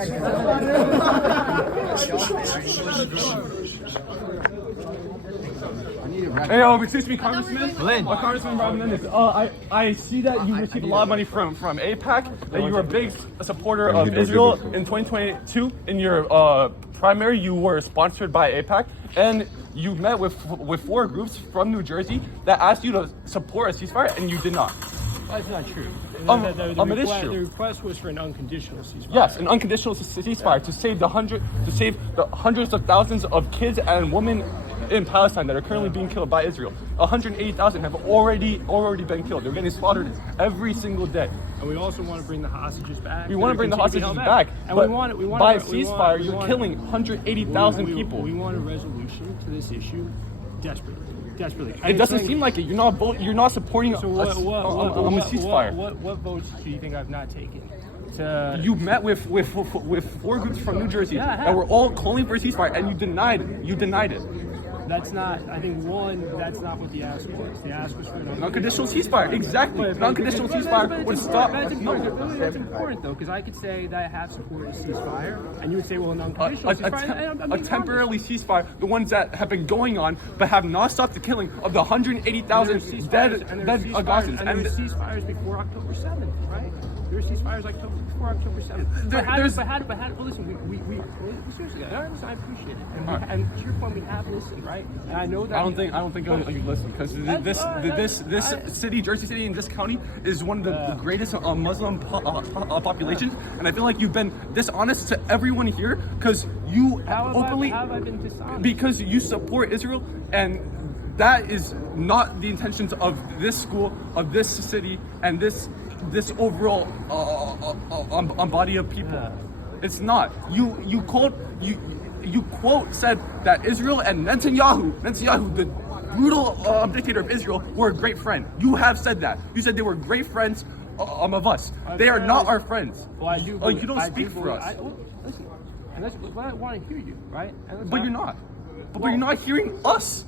Hey, excuse me, Congressman. Congressman Robert Menendez. I see that you received a lot of money from AIPAC. That you were a big supporter of Israel in 2022. In your primary, you were sponsored by AIPAC, and you met with 4 groups from New Jersey that asked you to support a ceasefire, and you did not. That's not true. It is true. The request was for an unconditional ceasefire. Yes, an unconditional ceasefire to save the hundreds of thousands of kids and women in Palestine that are currently being killed by Israel. 180,000 have already been killed. They're getting slaughtered every single day. And we also want to bring the hostages back. We want to bring the hostages back. And but we want by a ceasefire, you're killing 180,000 people. We want a resolution to this issue desperately. It doesn't seem like it. You're not supporting a ceasefire. What votes do you think I've not taken? You met with 4 groups from New Jersey that were all calling for a ceasefire, and you denied it. That's not. I think that's not what the ask was. The ask was for an unconditional ceasefire. Exactly. An unconditional ceasefire would stop. That's important though, because I could say that I have supported a ceasefire, and you would say, well, an unconditional ceasefire. A temporary ceasefire, the ones that have been going on but have not stopped the killing of the 180,000 dead Gazans. And there were ceasefires before October 7th, right? There were ceasefires before October 7th. But listen, we seriously, I appreciate it. And to your point, we have listened, right? And I know that. I don't think you listen, because this city, Jersey City, in this county is one of the greatest Muslim populations, and I feel like you've been dishonest to everyone here because you openly. How have I been dishonest? Because you support Israel, and that is not the intentions of this school, of this city, and this overall body of people. Yeah. It's not. You quote said that Israel and Netanyahu, the brutal dictator of Israel, were a great friend. You have said that. You said they were great friends of us. They are not our friends. Well, I do. You don't speak for us. Listen, and that's what I want to hear you, right? But you're not. But you're not hearing us.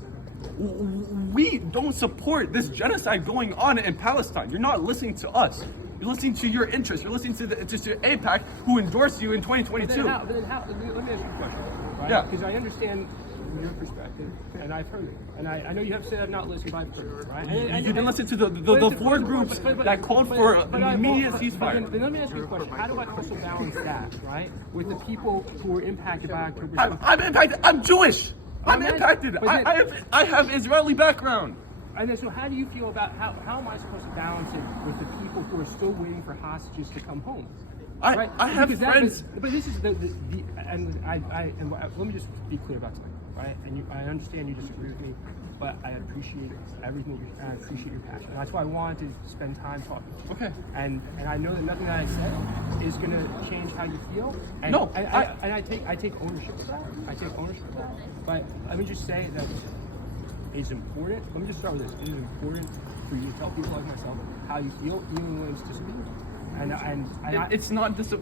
We don't support this genocide going on in Palestine. You're not listening to us. You're listening to your interests. You're listening to AIPAC, who endorsed you in 2022. But then how? Let me ask you a question, right? Yeah. Because I understand your perspective, and I've heard it. And I know you have said I've not listened, but I've heard it, right? And you didn't listen to the 4 groups that called for an immediate ceasefire. But let me ask you a question. How do I also balance that, right, with the people who were impacted by October 7th? I'm impacted. I'm Jewish. I'm impacted. I have Israeli background. And then, so how do you feel about how am I supposed to balance it with the people who are still waiting for hostages to come home? I have friends. But this is let me just be clear about something, right? And I understand you disagree with me, but I appreciate everything. I appreciate your passion. And that's why I wanted to spend time talking. Okay. And I know that nothing that I said is going to change how you feel. And no. I take ownership of that. But let me just say that it's important. Let me just start with this. It is important for you to tell people like myself how you feel, even when it's disappointing.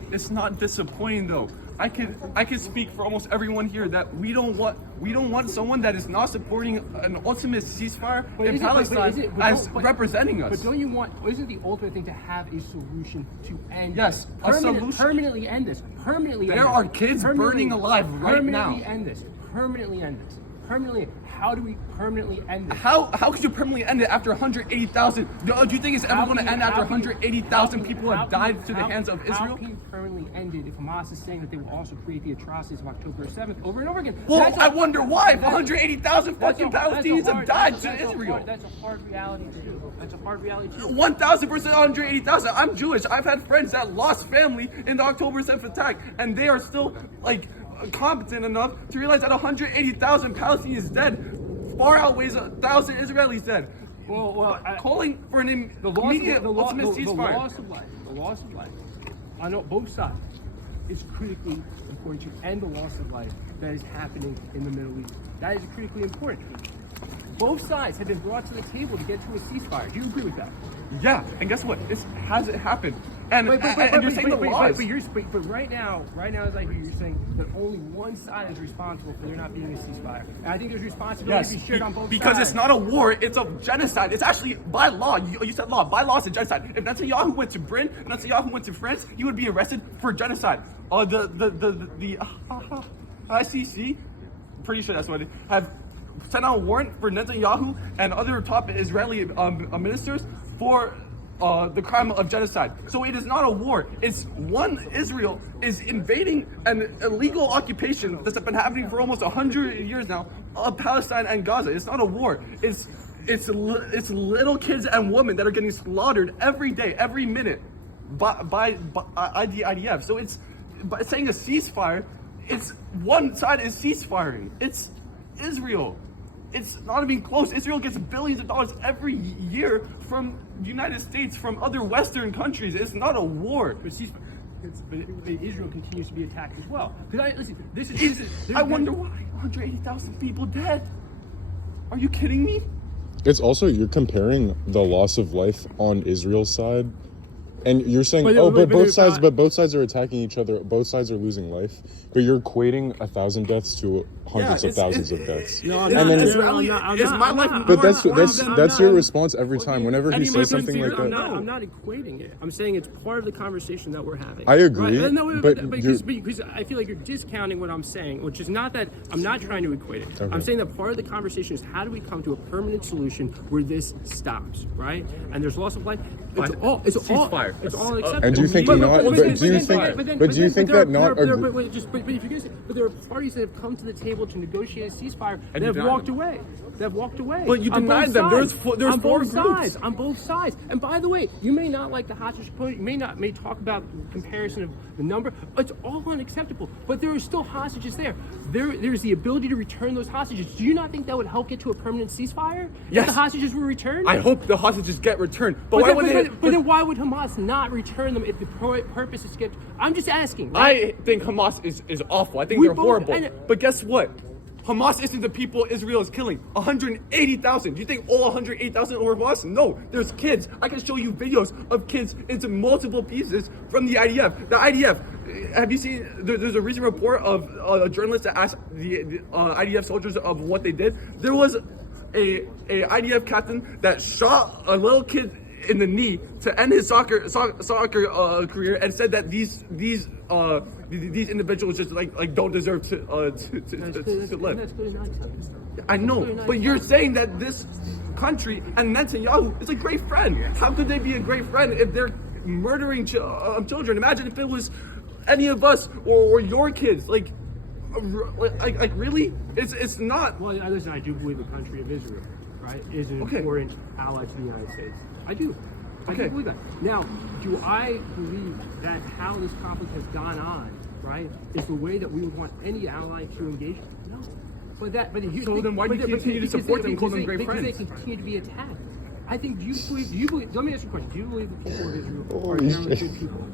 It's not disappointing though. I could speak for almost everyone here that we don't want someone that is not supporting an ultimate ceasefire in Palestine as representing us. But don't you want? Isn't the ultimate thing to have a solution to end? Yes, a solution. Permanently end this. There are kids burning alive right now. Permanently end this. Permanently. How do we permanently end this? How could you permanently end it after 180,000? Do you think it's ever going to end after 180,000 people have died to the hands of Israel? How can you permanently end it if Hamas is saying that they will also create the atrocities of October 7th over and over again? Well, I wonder why. If 180,000 fucking Palestinians have died to Israel. That's a hard reality too. 1,000% 180,000. I'm Jewish. I've had friends that lost family in the October 7th attack, and they are still competent enough to realize that 180,000 Palestinians dead far outweighs 1,000 Israelis dead. Calling for an immediate ultimate ceasefire. The loss of life on both sides is critically important to end the loss of life that is happening in the Middle East. That is critically important. Both sides have been brought to the table to get to a ceasefire. Do you agree with that? Yeah, and guess what? This hasn't happened. And you're saying the laws. But right now, as I hear you're saying that only one side is responsible for there not being a ceasefire. And I think there's responsibility to be shared on both sides. Because it's not a war, it's a genocide. It's actually by law. You said law. By law, it's a genocide. If Netanyahu went to Britain, Netanyahu went to France, he would be arrested for genocide. The ICC, pretty sure that's what it is, have sent out a warrant for Netanyahu and other top Israeli ministers for the crime of genocide. So it is not a war. It's Israel is invading an illegal occupation that's been happening for almost 100 years now of Palestine and Gaza. It's not a war. It's little kids and women that are getting slaughtered every day, every minute by the IDF. So it's saying a ceasefire. It's one side is ceasefiring. It's Israel. It's not even close. Israel gets billions of dollars every year from the United States, from other Western countries. It's not a war. But Israel continues to be attacked as well. I wonder why 180,000 people dead. Are you kidding me? It's also, you're comparing the loss of life on Israel's side, and you're saying, but both sides are attacking each other. Both sides are losing life, but you're equating 1,000 deaths to hundreds of thousands of deaths. No, and then it's my life. But that's your response every time. Whenever he says something like that, I'm not equating it. I'm saying it's part of the conversation that we're having. I agree. Right? No, because I feel like you're discounting what I'm saying, which is not that I'm not trying to equate it. Okay. I'm saying that part of the conversation is how do we come to a permanent solution where this stops, right? And there's loss of life. It's all acceptable. And do you think but there are parties that have come to the table to negotiate a ceasefire and have walked away. They've walked away. But you denied them. There's four groups. On both sides. And by the way, you may not like the hostage component. You may talk about comparison of the number. It's all unacceptable. But there are still hostages there. There's the ability to return those hostages. Do you not think that would help get to a permanent ceasefire? Yes. If the hostages were returned? I hope the hostages get returned. But then why would Hamas not return them if the purpose is to get... I'm just asking. Right? I think Hamas is awful. I think they're horrible. But guess what? Hamas isn't the people Israel is killing. 180,000. Do you think all 180,000 are Hamas? No. There's kids. I can show you videos of kids into multiple pieces from the IDF. The IDF, have you seen, there's a recent report of a journalist that asked the IDF soldiers of what they did. There was a IDF captain that shot a little kid in the knee to end his soccer career, and said that these individuals just like don't deserve to live. I know, but you're saying that this country and Netanyahu is a great friend. How could they be a great friend if they're murdering children? Imagine if it was any of us or your kids. Like really? It's not. Well, listen, I do believe the country of Israel, right, is an important ally to the United States. I do. I do believe that. Now, do I believe that how this conflict has gone on, right, is the way that we would want any ally to engage? No. Then why do you continue to support them and call them great friends? Because they continue to be attacked. I think, do you believe, let me ask you a question. Do you believe the people of Israel are generally good people?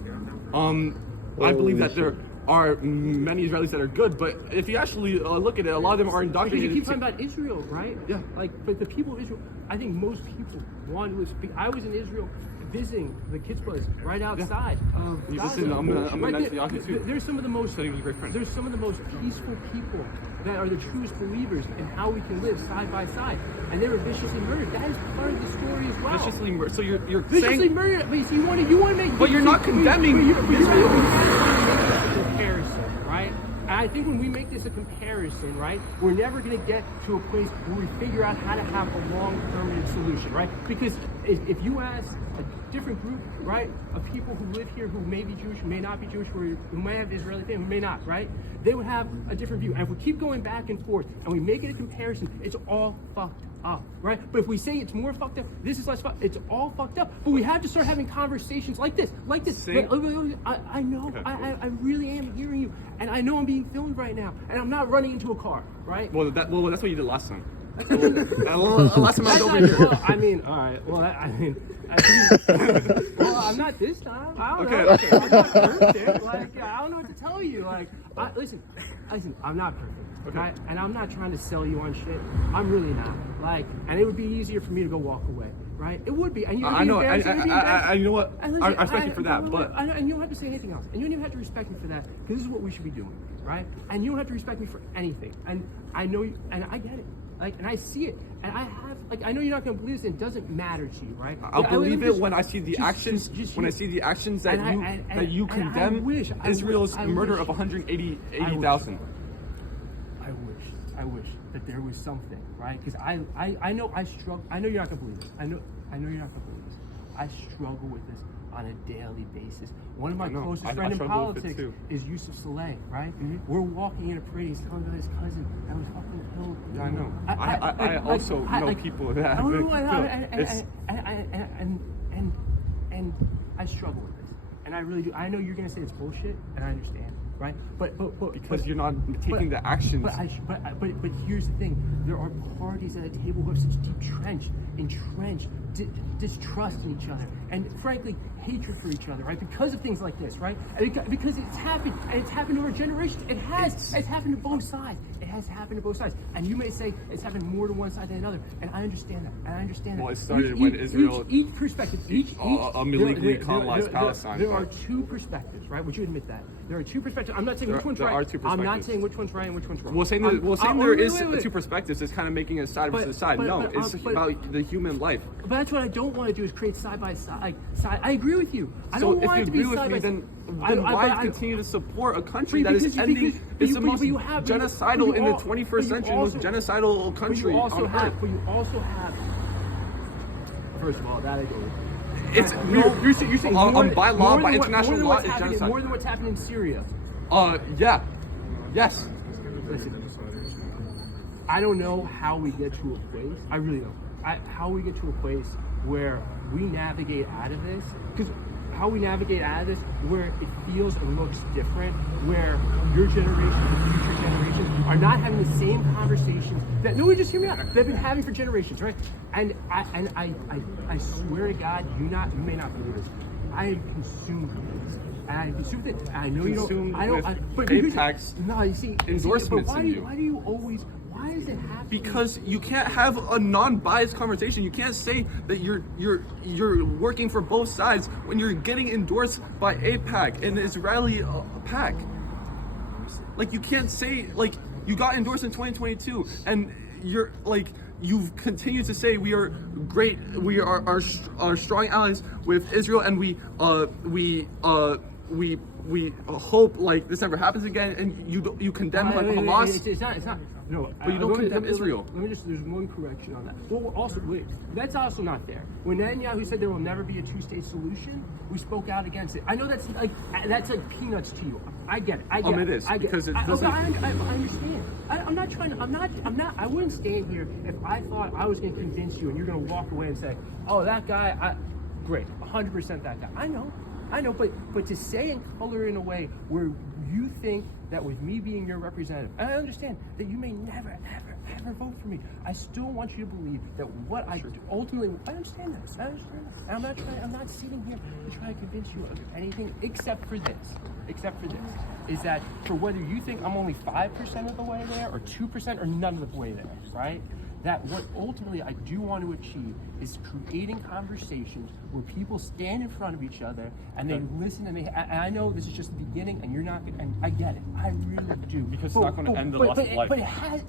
I believe that there are many Israelis that are good, but if you actually look at it, a lot of them are indoctrinated. Because you keep talking about Israel, right? Yeah. But the people of Israel, I think most people want to speak. I was in Israel visiting the kibbutz right outside of Gaza. There's some of the most peaceful people that are the truest believers in how we can live side by side, and they were viciously murdered. That is part of the story as well. Viciously murdered. So you're viciously saying murdered. But you want to make. But you're not condemning Israel. Comparison, right? And I think when we make this a comparison, right, we're never going to get to a place where we figure out how to have a long-term solution, right? Because if you ask a different group, right, of people who live here who may be Jewish, who may not be Jewish, who may have Israeli family, who may not, right, they would have a different view. And if we keep going back and forth and we make it a comparison, it's all fucked up, right? But if we say it's more fucked up, this is less fucked, it's all fucked up. But we have to start having conversations like this. I know, okay. I really am hearing you, and I know I'm being filmed right now, and I'm not running into a car, right? Well, that's what you did last time. Last time I was over here. Well, I mean, all right. Well, well, I'm not this time. I don't know. Okay. I'm not perfect. I don't know what to tell you. Listen, I'm not perfect. Okay. Right? And I'm not trying to sell you on shit. I'm really not. And it would be easier for me to go walk away, right? It would be. And you I know. You know what? I respect you for that, but and you don't have to say anything else. And you don't even have to respect me for that, because this is what we should be doing, right? And you don't have to respect me for anything. And I know you, and I get it. And I see it, and I have like, I know you're not going to believe this, and it doesn't matter to you, right? I'll But believe it just- when I see the actions. just When I you- see the actions that And you I condemn wish- Israel's I murder wish- of 180,000. I wish that there was something, right? Because I know I struggle. I know you're not gonna believe this. I know you're not gonna believe this. I struggle with this on a daily basis. One of my closest friends in struggle with it politics too. is Yusuf Saleh, right? We're walking in a parade. He's telling about his cousin that was fucking killed. Yeah, I know. I also know people that have been killed. And I struggle with this, and I really do. I know you're gonna say it's bullshit, and I understand, right? But Because you're not taking the actions. But here's the thing: there are parties at a table who have such deep entrenched distrust in each other, and frankly, hatred for each other, right? Because of things like this, right? Because it's happened, and it's happened over generations. It's happened to both sides. It has happened to both sides, and you may say it's happened more to one side than another, and I understand that. Well, it started when Israel each perspective, illegally colonized Palestine. There are two perspectives, right? Would you admit that? There are two perspectives. I'm not saying which one's there right. are two I'm not perspectives. saying which one's right and which one's wrong. Well, saying there is wait. two perspectives is kind of making it side versus side. No, it's about the human life. But that's what I don't want to do is create side by side. I agree with you. I So don't if want you it to be agree with side me, by then why continue to support a country that is because- ending? because- It's the but most you have- but you- genocidal but you in the al- 21st but you century, most also- genocidal country on earth. But you also have. First of all, that I don't. It's You're saying by law, by more than international law, what's it's happening- genocide. more than what's happening in Syria. Yeah, yes. Listen, I don't know how we get to a place. I really don't. How we get to a place where we navigate out of this, because how we navigate out of this, where it feels and looks different, where your generation and future generations are not having the same conversations that no, just hear me out. They've been having for generations, right? And I swear to God, you may not believe this. I am consumed with this. And I consume it. I know you don't. I don't. But Apex no, you see, endorsements but in you. Why do you always? Why does it happen? Because you can't have a non-biased conversation. You can't say that you're working for both sides when you're getting endorsed by AIPAC, an Israeli PAC. Like, you can't say, like, you got endorsed in 2022 and you're like, you've continued to say we are great, we are strong allies with Israel, and we hope like this never happens again, and you condemn Hamas. It's not. No, but you don't condemn Israel. Let me just. There's one correction on that. Well, that's also not there. When Netanyahu said there will never be a two-state solution, we spoke out against it. I know that's like peanuts to you. I get it. It is because it doesn't. I understand. I'm not trying to. I'm not. I wouldn't stand here if I thought I was going to convince you, and you're going to walk away and say, "Oh, that guy, great, 100% that guy." I know, but to say and color in a way where you think that with me being your representative, and I understand that you may never, ever vote for me. I still want you to believe that what I do, ultimately, I understand that. And I'm not sitting here to try to convince you of anything except for this, is that for whether you think I'm only 5% of the way there, or 2%, or none of the way there, right? That what ultimately I do want to achieve is creating conversations where people stand in front of each other and they listen, and I know this is just the beginning, and you're not, and I get it, I really do. Because it's not going to end the loss of life. But it has.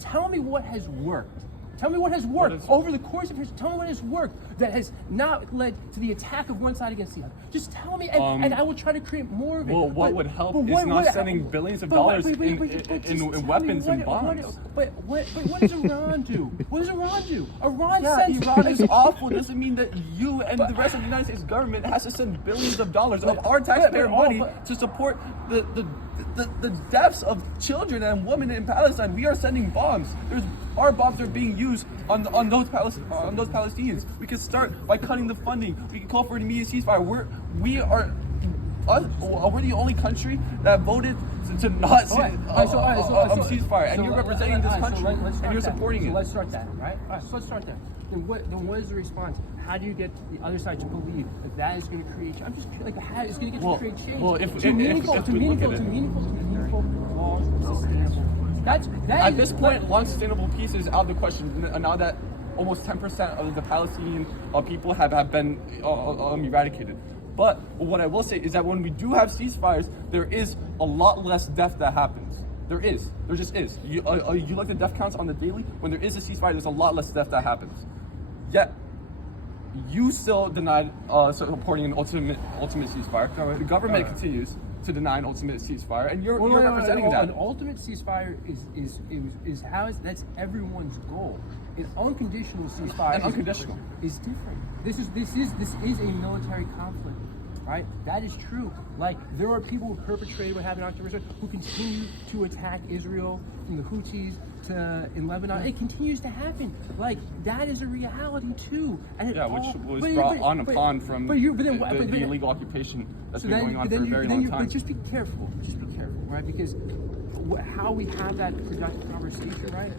Tell me what has worked. Tell me what has worked over the course of history. Tell me what has worked that has not led to the attack of one side against the other. Just tell me, and I will try to create more of it. Well, what would help is not sending billions of dollars in weapons and bombs. But what does Iran do? What does Iran do? Iran sends Iran is awful. Doesn't mean that you and the rest of the United States government has to send billions of dollars of our taxpayer money to support the deaths of children and women in Palestine. We are sending bombs. Our bombs are being used on those Palestinians. We can start by cutting the funding. We can call for an immediate ceasefire. We're the only country that voted to not ceasefire, and you're representing this country, and you're supporting it. So let's start that, right? All right, so let's start that. Then what is the response? How do you get the other side to believe that is going to create change? I'm just like, how is going to get to create change? Well, if meaningful, long, sustainable. At this point, long sustainable peace is out of the question. Now that almost 10% of the Palestinian people have been eradicated. But what I will say is that when we do have ceasefires, there is a lot less death that happens. There is. There just is. You like the death counts on the daily? When there is a ceasefire, there's a lot less death that happens. Yet, you still denied supporting an ultimate ceasefire. The government continues to deny an ultimate ceasefire, and you're representing that. An ultimate ceasefire is how that's everyone's goal. An unconditional ceasefire is different. This is a military conflict. Right? That is true. Like, there are people who perpetrated what happened on October 7th who continue to attack Israel, from the Houthis in Lebanon. It continues to happen. Like, that is a reality too. And which was brought upon from the illegal occupation that's been going on for a very long time. But just be careful. Just be careful, right? Because how we have that productive conversation, right?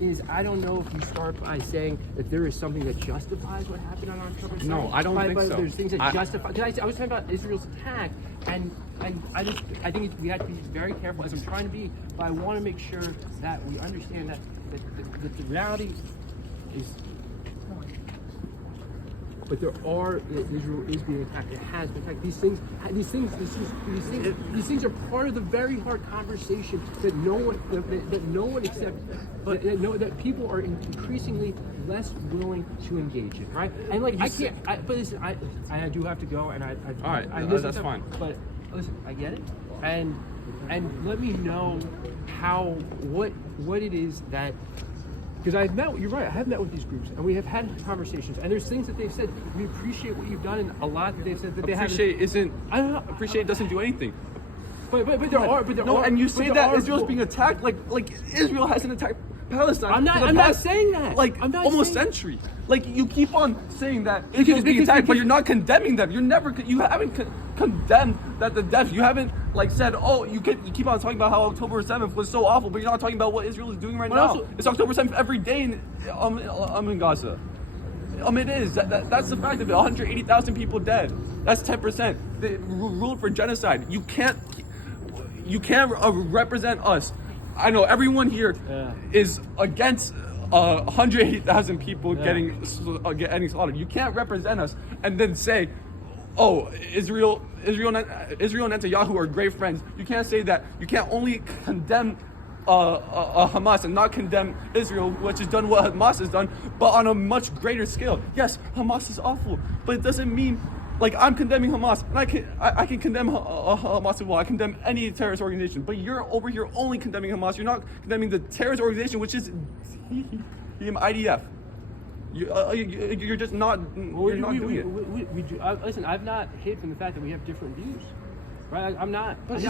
Is I don't know if you start by saying that there is something that justifies what happened on October 7th. No, I don't think so. There's things that justify. Because I was talking about Israel's attack, and I think we have to be very careful, as I'm trying to be. But I want to make sure that we understand that the reality is. But Israel is being attacked. It has been attacked. These things are part of the very hard conversation that no one accepts. But that people are increasingly less willing to engage in, right? And like but listen, I do have to go, and all right, that's fine. But listen, I get it, and let me know what it is that. Because you're right, I have met with these groups, and we have had conversations, and there's things that they've said, we appreciate what you've done, and a lot that they've said that they haven't. Appreciate doesn't do anything. But there are. And you say that Israel's being attacked, like Israel hasn't attacked Palestine. I'm not saying that. Like, almost century. Like, you keep on saying that Israel's being attacked, but you're not condemning them. You haven't condemned that the death. You haven't said, oh, you keep on talking about how October 7th was so awful, but you're not talking about what Israel is doing right now. It's October 7th every day in Gaza. It is. That's the fact of it. 180,000 people dead. That's 10%. They ruled for genocide. You can't represent us. I know everyone here is against 180,000 people getting slaughtered. You can't represent us and then say, oh, Israel and Netanyahu are great friends. You can't say that. You can't only condemn Hamas and not condemn Israel, which has done what Hamas has done, but on a much greater scale. Yes, Hamas is awful, but it doesn't mean like I'm condemning Hamas, and I can condemn Hamas as well. I condemn any terrorist organization, but you're over here only condemning Hamas. You're not condemning the terrorist organization, which is IDF. You're just not. You're not doing it. Listen, I've not hid from the fact that we have different views. Right, I'm not. But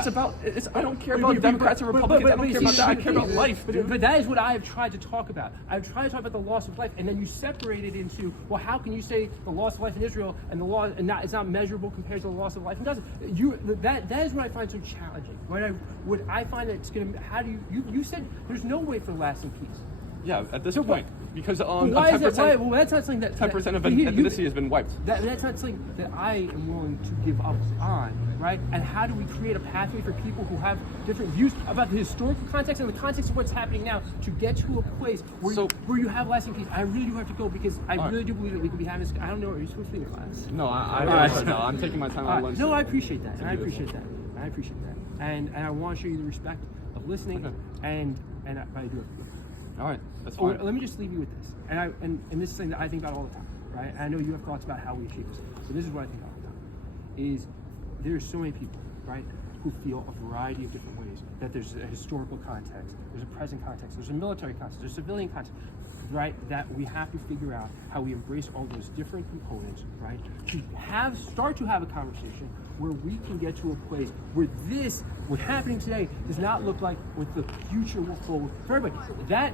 I don't care about Democrats or Republicans. I don't care about that. I care about life, dude. But that is what I have tried to talk about. I've tried to talk about the loss of life, and then you separate it into, well, how can you say the loss of life in Israel and the loss, and it's not measurable compared to the loss of life in Gaza? That is what I find so challenging. What I find that it's going to. How do you said there's no way for lasting peace. Yeah, at this point, because why is that? Well, that's not something that 10% of ethnicity has been wiped. That's not something that I am willing to give up on, right? And how do we create a pathway for people who have different views about the historical context and the context of what's happening now to get to a place where you have lasting peace? I really do have to go because I really do believe that we can be having this. I don't know. Are you supposed to be in class? No, I'm taking my time on lunch. No, I appreciate that. I appreciate that. And I want to show you the respect of listening. Okay. And I do have to go. All right, that's fine. Let me just leave you with this, and this is something that I think about all the time, right? And I know you have thoughts about how we achieve this. So this is what I think about all the time: is there's so many people, right, who feel a variety of different ways that there's a historical context, there's a present context, there's a military context, there's a civilian context, right? That we have to figure out how we embrace all those different components, right? To start to have a conversation where we can get to a place where what's happening today does not look like what the future will hold for everybody. That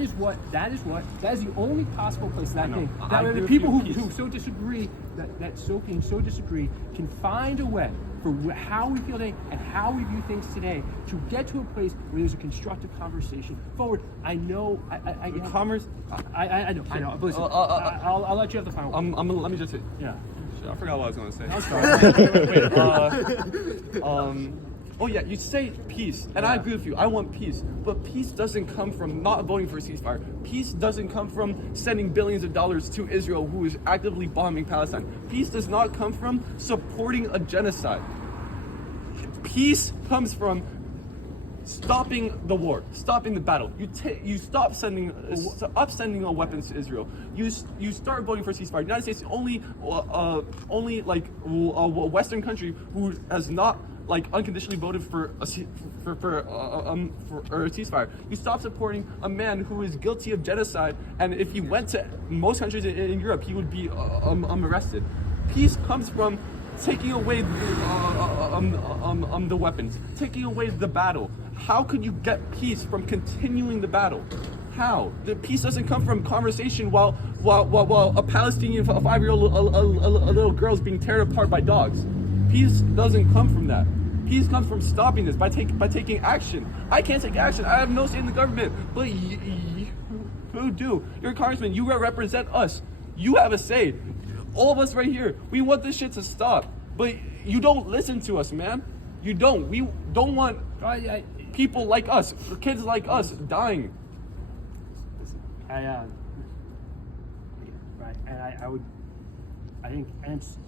is the only possible place that I think that the people who so disagree can find a way for how we feel today and how we view things today to get to a place where there's a constructive conversation forward. I know. I know. But listen, I'll let you have the final. Let me just say. Yeah. I forgot what I was going to say. I'm sorry. Oh yeah, you say peace, and I agree with you. I want peace, but peace doesn't come from not voting for a ceasefire. Peace doesn't come from sending billions of dollars to Israel, who is actively bombing Palestine. Peace does not come from supporting a genocide. Peace comes from stopping the war, stopping the battle. You stop sending weapons to Israel. You start voting for ceasefire. The United States only like a Western country who has not like unconditionally voted for a ceasefire. You stop supporting a man who is guilty of genocide, and if he went to most countries in Europe, he would be arrested. Peace comes from taking away the weapons, taking away the battle. How could you get peace from continuing the battle? How? The peace doesn't come from conversation while a Palestinian 5-year-old little girl is being torn apart by dogs. Peace doesn't come from that. Peace comes from stopping this by taking action. I can't take action. I have no say in the government, but who do? You're a congressman. You represent us. You have a say. All of us right here. We want this shit to stop, but you don't listen to us, man. You don't. We don't want people like us, kids like us, dying. Right, and I think, and it's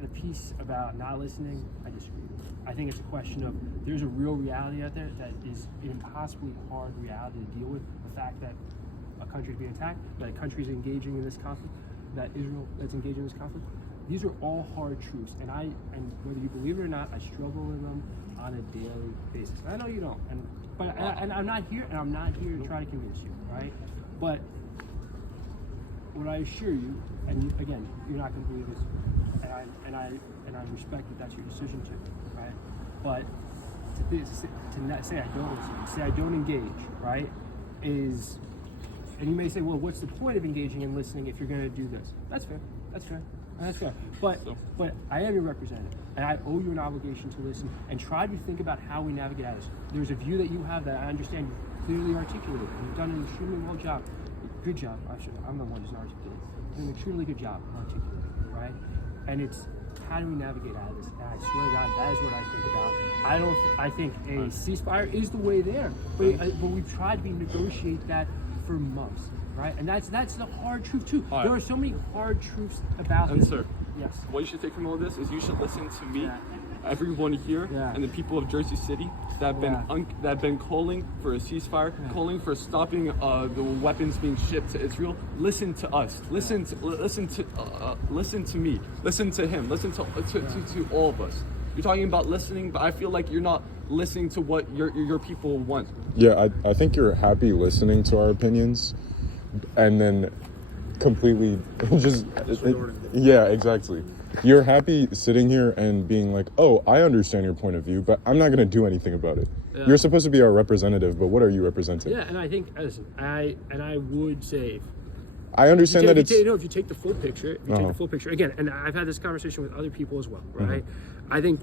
the piece about not listening, I disagree with. I think it's a question of, there's a real reality out there that is an impossibly hard reality to deal with. The fact that a country is being attacked, that a country is engaging in this conflict, that Israel that's engaging in this conflict. These are all hard truths, and whether you believe it or not, I struggle with them on a daily basis. And I know you don't, and I'm not here to try to convince you, right? But what I assure you, and again, you're not going to believe this, and I respect that that's your decision too, right? But to not say I don't listen, say I don't engage, right? And you may say, well, what's the point of engaging and listening if you're going to do this? That's fair. But I am your representative, and I owe you an obligation to listen and try to think about how we navigate out of this. There's a view that you have that I understand you clearly articulated, and you've done an extremely well job. Good job. I'm the one who's not articulated. You've done an extremely good job articulating, right? And it's, how do we navigate out of this? And I swear to God, that is what I think about. I think a ceasefire is the way there, but we've tried to negotiate that for months, right? And that's the hard truth too. Right. There are so many hard truths about and this. Sir, yes. What you should take from all this is you should listen to me, everyone here, and the people of Jersey City that have been calling for a ceasefire, calling for stopping the weapons being shipped to Israel. Listen to us. Listen to me. Listen to him. Listen to all of us. You're talking about listening, but I feel like you're not listening to what your people want. Yeah, I think you're happy listening to our opinions, and then completely just yeah, exactly. You're happy sitting here and being like, oh, I understand your point of view, but I'm not going to do anything about it. Yeah. You're supposed to be our representative, but what are you representing? Yeah, and I think, listen, I would say, I understand that it's... if you take the full picture, again, and I've had this conversation with other people as well, right? I think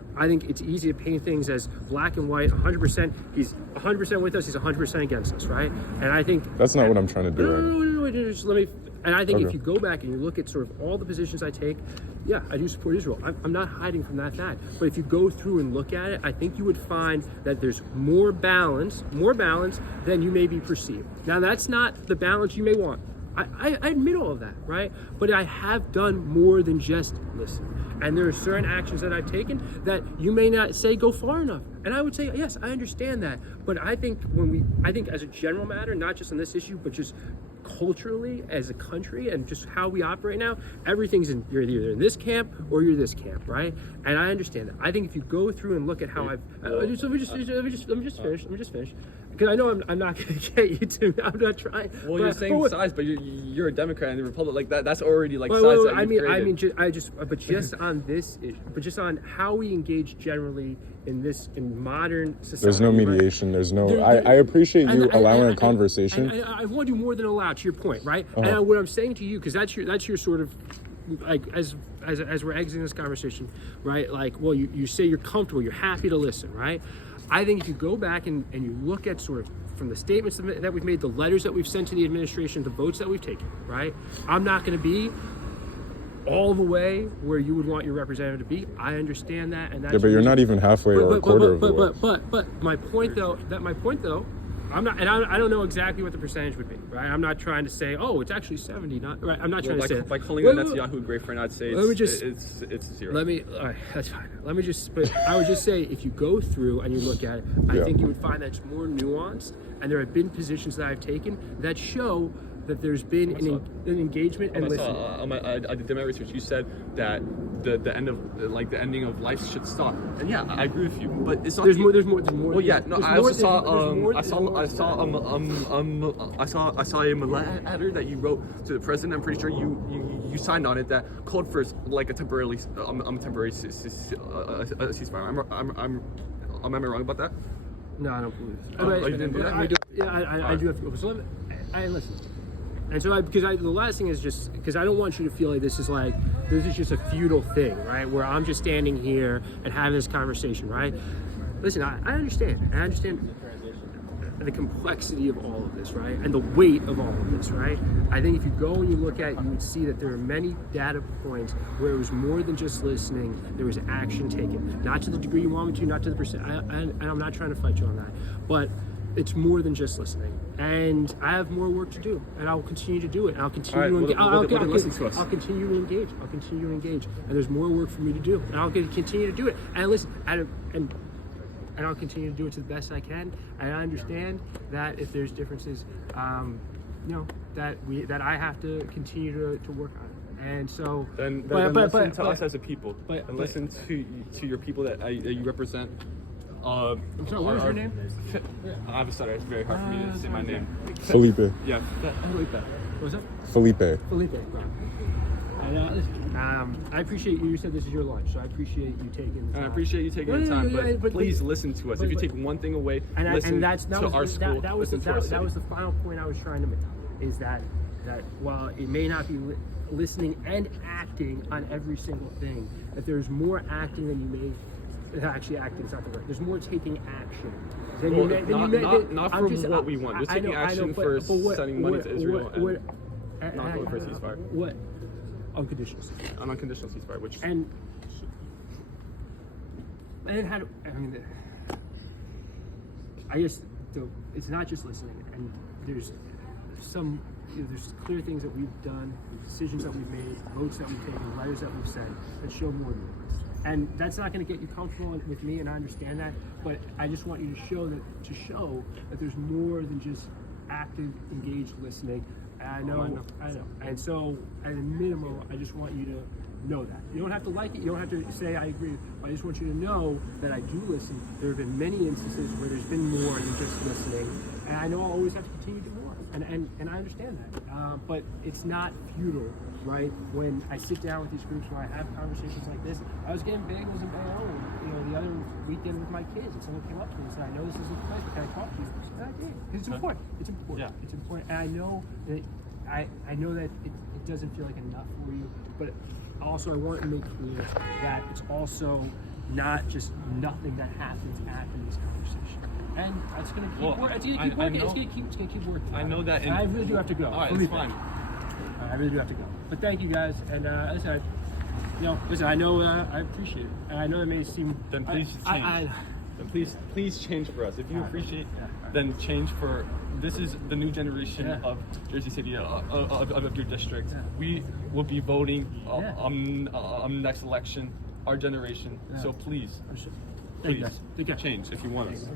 it's easy to paint things as black and white, 100%. He's 100% with us, he's 100% against us, right? And I think... That's not what I'm trying to do. No, just let me... And I think if you go back and you look at sort of all the positions I take, yeah, I do support Israel. I'm not hiding from that fact. But if you go through and look at it, I think you would find that there's more balance than you may be perceived. Now, that's not the balance you may want. I admit all of that, right? But I have done more than just listen. And there are certain actions that I've taken that you may not say go far enough. And I would say, yes, I understand that. But I think as a general matter, not just on this issue, but just culturally as a country and just how we operate now, everything's you're either in this camp or you're this camp, right? And I understand that. I think if you go through and look at how let me just finish. Because I know I'm not going to get you to. I'm not trying. Well, you're saying size, but you're a Democrat in the Republic. Like that. That's already like size. Just on how we engage generally in modern society. There's no mediation. There's no. I appreciate you allowing a conversation. I want to do more than allow. To your point, right? And what I'm saying to you, because that's your sort of like as we're exiting this conversation, right? Like, well, you say you're comfortable, you're happy to listen, right? I think if you go back and you look at sort of from the statements that we've made, the letters that we've sent to the administration, the votes that we've taken, right? I'm not going to be all the way where you would want your representative to be. I understand that, and that's but you're not even halfway or a quarter of the way. But my point though I'm not, and I don't know exactly what the percentage would be, right? I'm not trying to say, oh, it's actually 70, not right. I'm not trying to say by calling the Netanyahu great friend, I'd say it's zero. All right, that's fine. Let me just, but I would just say, if you go through and you look at it, I think you would find that it's more nuanced, and there have been positions that I've taken that show that there's been an engagement and listening. I did my research. You said that the ending of life should stop, and yeah, I agree with you. But it's not. There's more. Well, yeah. No, I also saw. I saw a letter that you wrote to the president. I'm pretty sure you signed on it that called for like a temporary ceasefire. Am I wrong about that? No, I don't believe it. You didn't do that? I do have to. So I listen. And so, the last thing is just because I don't want you to feel like this is just a futile thing, right? Where I'm just standing here and having this conversation, right? Listen, I understand. I understand the complexity of all of this, right? And the weight of all of this, right? I think if you go and you look at it, you would see that there are many data points where it was more than just listening. There was action taken, not to the degree you want me to, not to the percent. And I'm not trying to fight you on that, but it's more than just listening, and I have more work to do, and I'll continue to do it. And I'll continue to engage. I'll continue to engage. I'll continue to engage, and there's more work for me to do, and I'll continue to do it. And listen, and I'll continue to do it to the best I can. And I understand that if there's differences, that I have to continue to work on it. And so, then listen to us as a people, and listen to your people that you represent. I'm sorry, what was your name? I'm sorry, it's very hard for me to say my name. Felipe. Yeah. Felipe. What was that? Felipe. Felipe. And I appreciate you. You said this is your lunch, so I appreciate you taking the time. I appreciate you taking the time, but please listen to us. If you take one thing away, listen to our school. That was the final point I was trying to make, is that while it may not be listening and acting on every single thing, that there's more acting than you may. Actually, acting is not the word. There's more taking action. Not for what we want. There's taking action for sending money to Israel and not going for a ceasefire. What? Unconditional ceasefire. An unconditional ceasefire, which and how do I guess it's not just listening, and there's some. There's clear things that we've done, decisions that we've made, votes that we've taken, letters that we've sent that show more than this. And that's not going to get you comfortable with me, and I understand that. But I just want you to show that there's more than just active, engaged listening. And I know. And so, at a minimum, I just want you to know that. You don't have to like it. You don't have to say I agree. I just want you to know that I do listen. There have been many instances where there's been more than just listening, and I know I'll always have to continue to do more. And I understand that. But it's not futile, right? When I sit down with these groups, when I have conversations like this, I was getting bagels and Bayonne, the other weekend with my kids, and someone came up to me and said, "I know this isn't the place, but can I talk to you?" And I did. It's important. It's important. Yeah. It's important. And I know that I know that it doesn't feel like enough for you, but also I want to make clear that it's also not just nothing that happens after this conversation. And it's going to keep working. It's going to keep working. It's going to keep working. I know that. And I really do have to go. All right, it's fine. I really do have to go. But thank you guys. And listen, I know I appreciate it. And I know it may seem. Then please change. Then please change for us. If you appreciate, then change for. This is the new generation of Jersey City, of your district. We will be voting on next election, our generation. So please change if you want us.